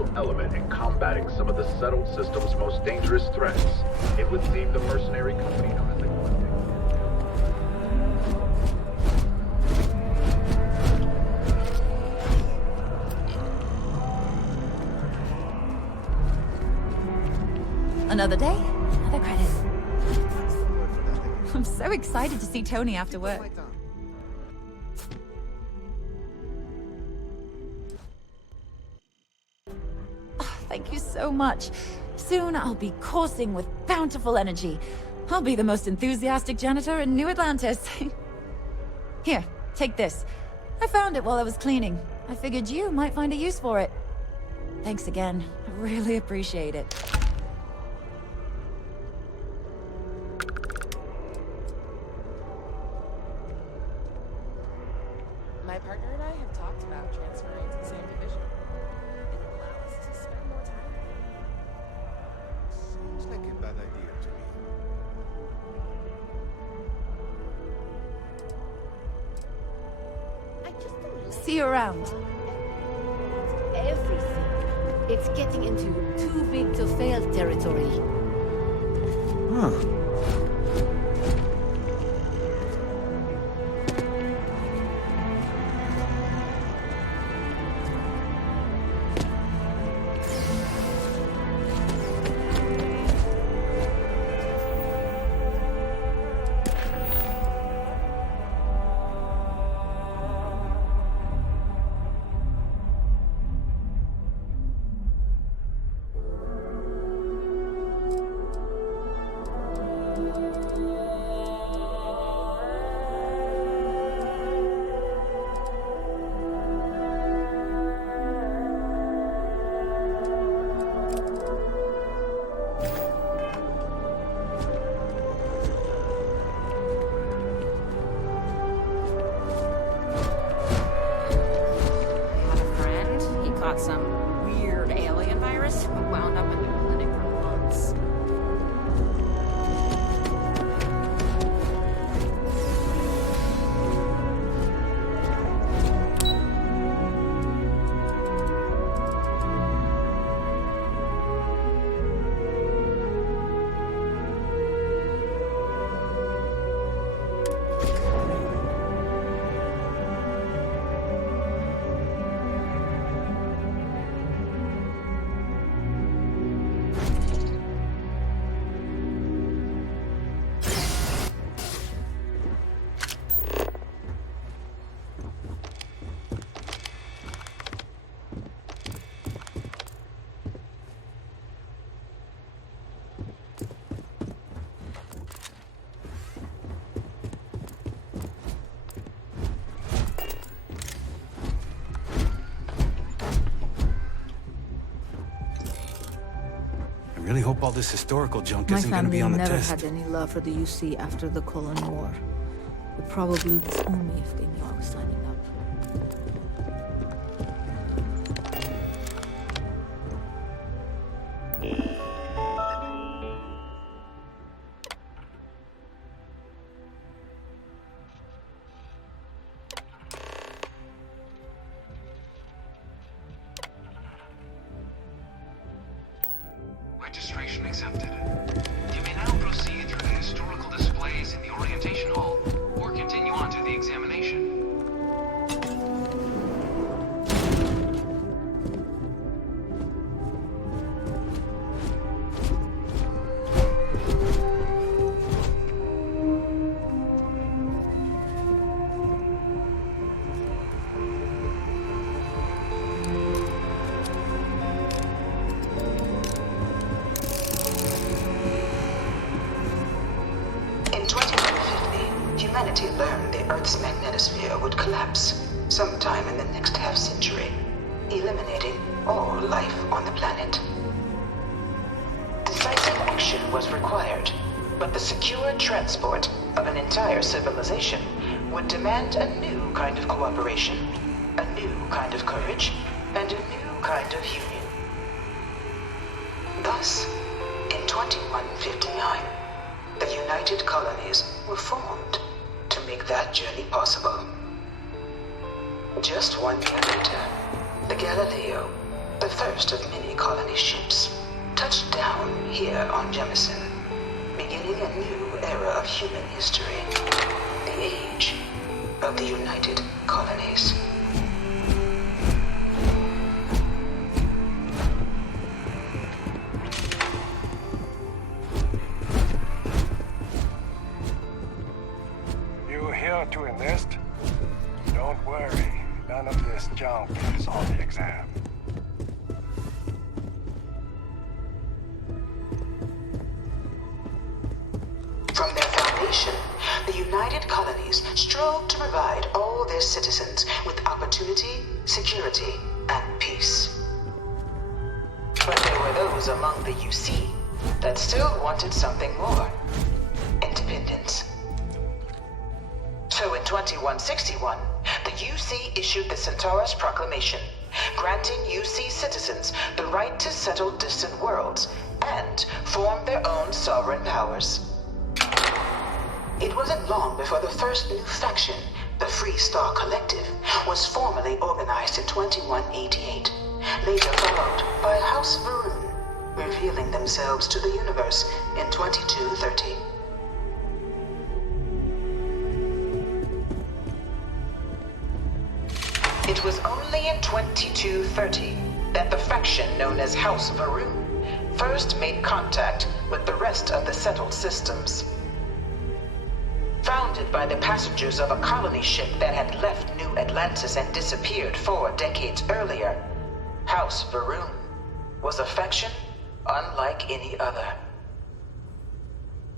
essential element in combating some of the settled system's most dangerous threats. It would seem the mercenary company known as the Atlantis. Another day, another credit. I'm so excited to see Tony after work. Oh, thank you so much. Soon I'll be coursing with bountiful energy. I'll be the most enthusiastic janitor in New Atlantis. Here, take this. I found it while I was cleaning. I figured you might find a use for it. Thanks again. I really appreciate it. My partner and I have talked about transferring to the same division. It would allow us to spend more time together. Seems like a bad idea to me. I just don't See you around. everything. It's getting into too big to fail territory. Huh. Some weird alien virus, but wound up in the clinic for months. I really hope all this historical junk isn't gonna be on the My family test. never had any love for the UC after the Colon War. Would probably disown me if they knew I was signing up. Registration accepted. You may now proceed through the historical displays in the orientation hall, or continue on to the examination. In 2150, humanity learned the Earth's magnetosphere would collapse sometime in the next half-century, eliminating all life on the planet. Decisive action was required, but the secure transport of an entire civilization would demand a new kind of cooperation, a new kind of courage, and a new kind of union. Thus, in 2159, the United Colonies were formed to make that journey possible. Just 1 year later, the Galileo, the first first of many colony ships touched down here on Jemison, beginning a new era of human history, the age of the United Colonies. You here to enlist? Don't worry, none of this junk is on the exam. From their foundation, the United Colonies strove to provide all their citizens with opportunity, security, and peace. But there were those among the UC that still wanted something more: independence. So in 2161, the UC issued the Centaurus Proclamation, granting UC citizens the right to settle distant worlds and form their own sovereign powers. It wasn't long before the first new faction, the Free Star Collective, was formally organized in 2188, later followed by House Varun, revealing themselves to the universe in 2230. It was only in 2230 that the faction known as House Varun first made contact with the rest of the settled systems. Founded by the passengers of a colony ship that had left New Atlantis and disappeared 4 decades earlier, House Varun was a faction unlike any other.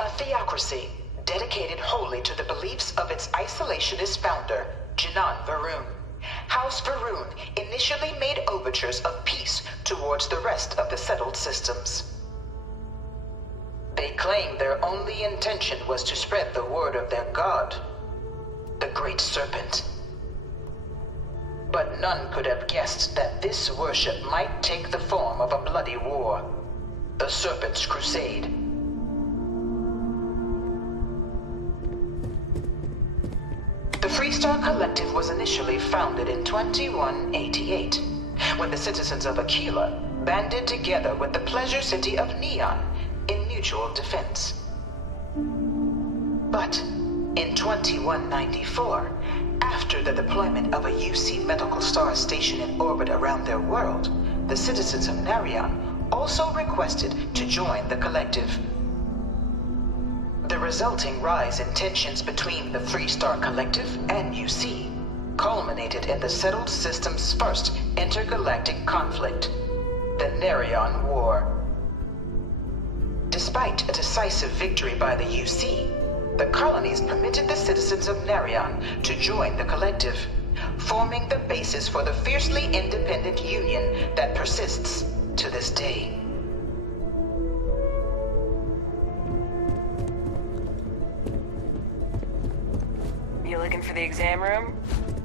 A theocracy dedicated wholly to the beliefs of its isolationist founder, Janan Varun. House Varun initially made overtures of peace towards the rest of the settled systems. They claimed their only intention was to spread the word of their god, the Great Serpent. But none could have guessed that this worship might take the form of a bloody war, the Serpent's Crusade. The Freestar Collective was initially founded in 2188, when the citizens of Aquila banded together with the pleasure city of Neon in mutual defense. But in 2194, after the deployment of a UC medical star station in orbit around their world, the citizens of Narion also requested to join the collective. The resulting rise in tensions between the Freestar Collective and UC culminated in the settled system's first intergalactic conflict, the Narion War. Despite a decisive victory by the UC, the colonies permitted the citizens of Narion to join the collective, forming the basis for the fiercely independent union that persists to this day. You looking for the exam room?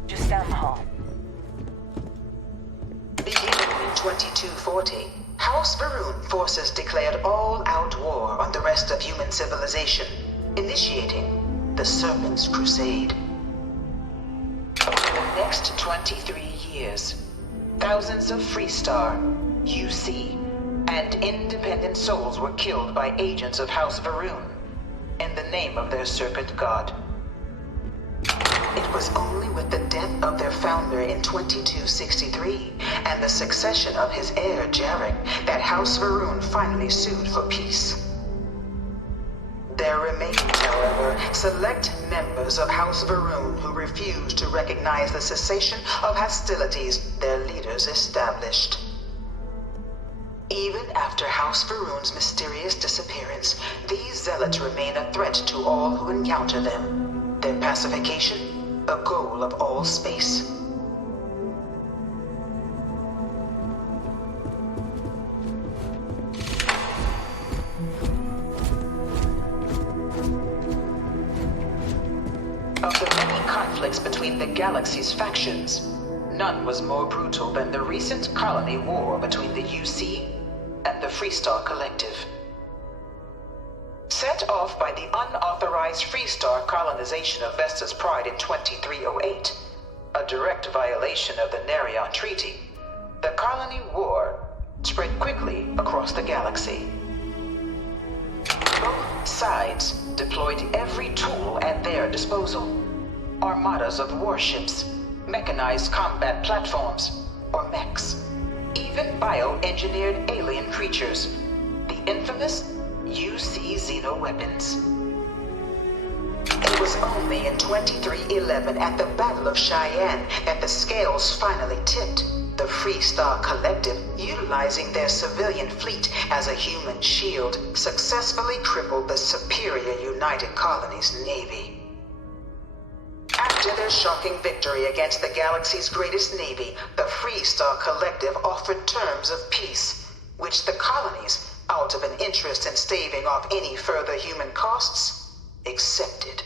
Just down the hall. Beginning in 2240, House Varun forces declared all-out war on the rest of human civilization, initiating the Serpent's Crusade. Over the next 23 years, thousands of Freestar, UC, and independent souls were killed by agents of House Varun in the name of their serpent god. It was only with the death of their founder in 2263 and the succession of his heir, Jarek, that House Varun finally sued for peace. There remained, however, select members of House Varun who refused to recognize the cessation of hostilities their leaders established. Even after House Varun's mysterious disappearance, these zealots remain a threat to all who encounter them. Their pacification, a goal of all space. Of the many conflicts between the galaxy's factions, none was more brutal than the recent colony war between the UC and the Freestar Collective. Set off by the unauthorized Freestar colonization of Vesta's Pride in 2308, a direct violation of the Narion Treaty, the colony war quickly across the galaxy. Both sides deployed every tool at their disposal. Armadas of warships, mechanized combat platforms, or mechs, even bioengineered alien creatures, the infamous UC xeno-weapons. It was only in 2311 at the Battle of Cheyenne that the scales finally tipped. The Freestar Collective, utilizing their civilian fleet as a human shield, successfully crippled the superior United Colonies Navy. After their shocking victory against the galaxy's greatest navy, the Freestar Collective offered terms of peace, which the colonies, out of an interest in staving off any further human costs, accepted.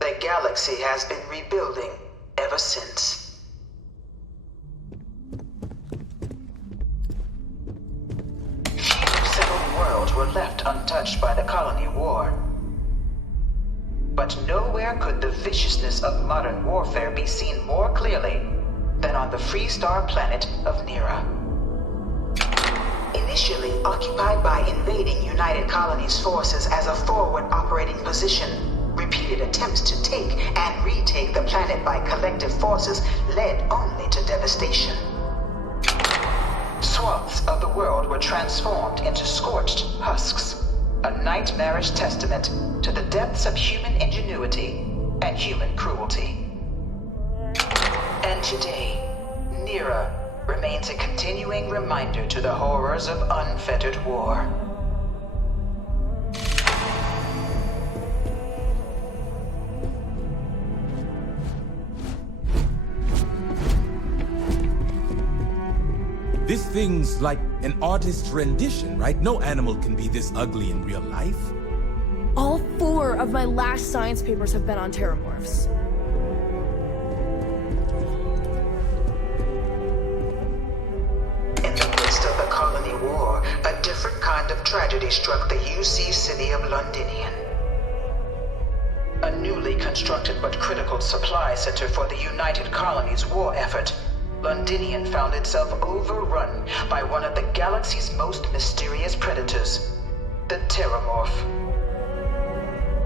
The galaxy has been rebuilding ever since. Few settled worlds were left untouched by the colony war. But nowhere could the viciousness of modern warfare be seen more clearly than on the Freestar planet of Nira. Initially occupied by invading United Colonies forces as a forward operating position, repeated attempts to take and retake the planet by collective forces led only to devastation. Swaths of the world were transformed into scorched husks, a nightmarish testament to the depths of human ingenuity and human cruelty. And today, Nira remains a continuing reminder to the horrors of unfettered war. This thing's like an artist's rendition, right? No animal can be this ugly in real life. All 4 of my last science papers have been on terramorphs. In the midst of the colony war, a different kind of tragedy struck the UC city of Londinian. A newly constructed but critical supply center for the United Colonies' war effort, Londinian found itself overrun by one of the galaxy's most mysterious predators, the Terramorph.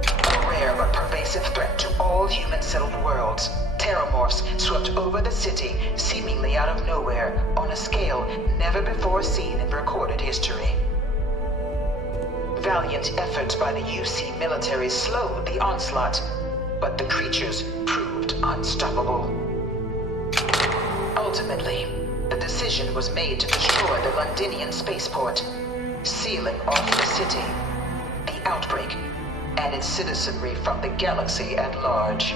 A rare but pervasive threat to all human-settled worlds, Terramorphs swept over the city, seemingly out of nowhere, on a scale never before seen in recorded history. Valiant efforts by the UC military slowed the onslaught, but the creatures proved unstoppable. Ultimately, the decision was made to destroy the Londinian spaceport, sealing off the city, the outbreak, and its citizenry from the galaxy at large.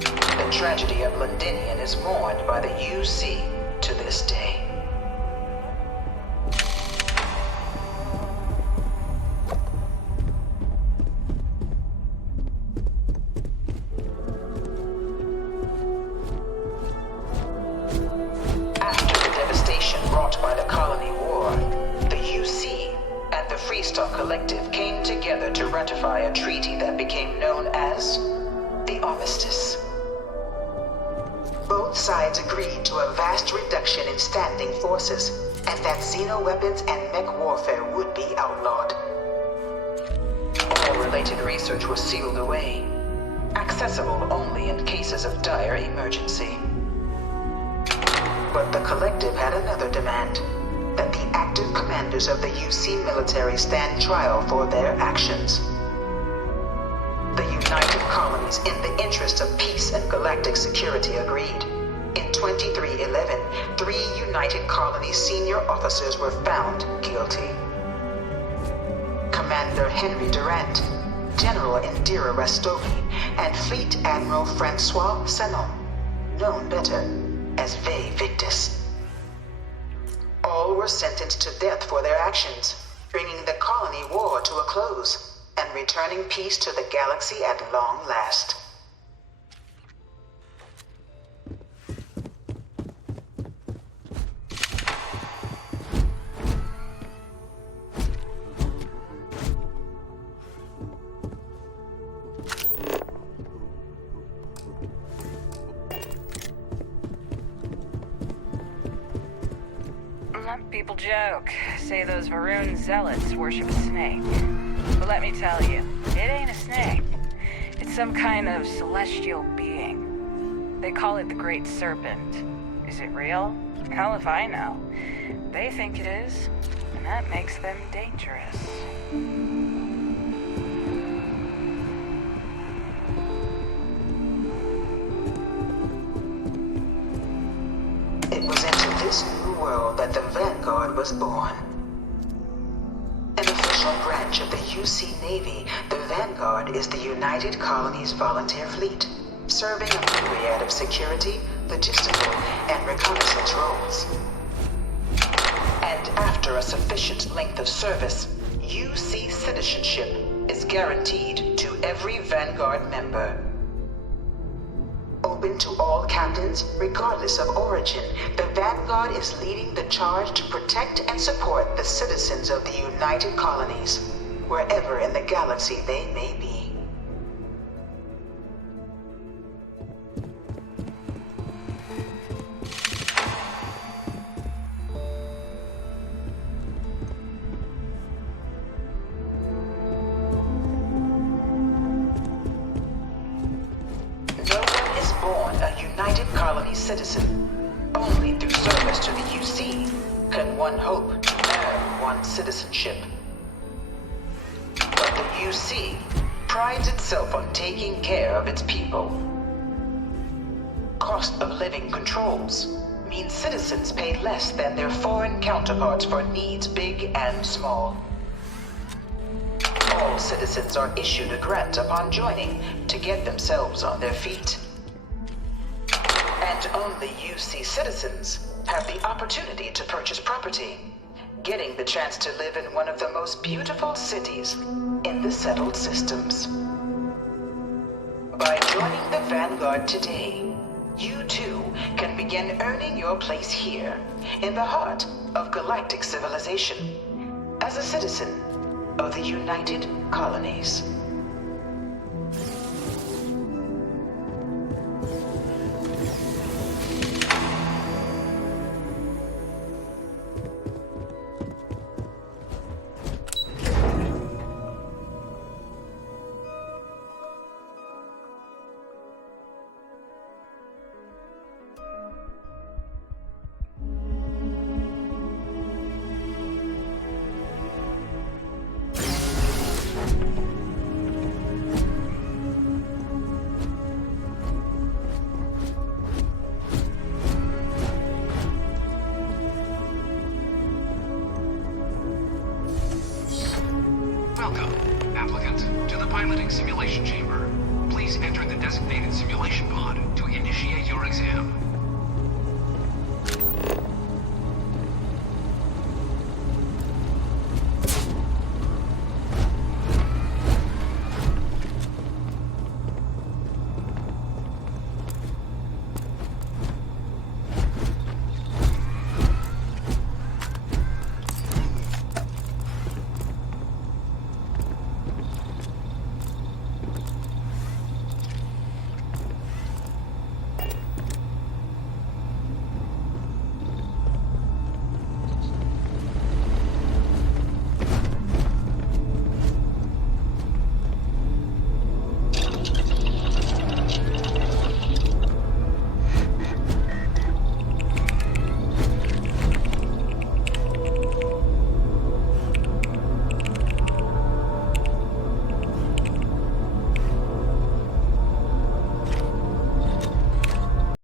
The tragedy of Londinian is mourned by the UC to this day. Collective came together to ratify a treaty that became known as the Armistice. Both sides agreed to a vast reduction in standing forces, and that xeno-weapons and mech warfare would be outlawed. All related research was sealed away, accessible only in cases of dire emergency. But the Collective had another demand: that the active commanders of the UC military stand trial for their actions. The United Colonies, in the interest of peace and galactic security, agreed. In 2311, 3 United Colonies senior officers were found guilty. Commander Henry Durant, General Indira Rastogi, and Fleet Admiral Francois Sanon, known better as Ve Victus. All were sentenced to death for their actions, bringing the colony war to a close and returning peace to the galaxy at long last. People joke, say those Varun zealots worship a snake. But let me tell you, it ain't a snake. It's some kind of celestial being. They call it the Great Serpent. Is it real? Hell if I know. They think it is, and that makes them dangerous. It was into this new world that the Vanguard was born. An official branch of the UC Navy, the Vanguard is the United Colonies Volunteer Fleet, serving a myriad of security, logistical, and reconnaissance roles. And after a sufficient length of service, UC citizenship is guaranteed to every Vanguard member. Open to all captains, regardless of origin, the Vanguard is leading the charge to protect and support the citizens of the United Colonies, wherever in the galaxy they may be. Citizen. Only through service to the UC can one hope to earn one's citizenship. But the UC prides itself on taking care of its people. Cost of living controls mean citizens pay less than their foreign counterparts for needs big and small. All citizens are issued a grant upon joining to get themselves on their feet. And only UC citizens have the opportunity to purchase property, getting the chance to live in one of the most beautiful cities in the settled systems. By joining the Vanguard today, you too can begin earning your place here, in the heart of galactic civilization, as a citizen of the United Colonies. Welcome, applicant, to the piloting simulation chamber. Please enter the designated simulation pod to initiate your exam.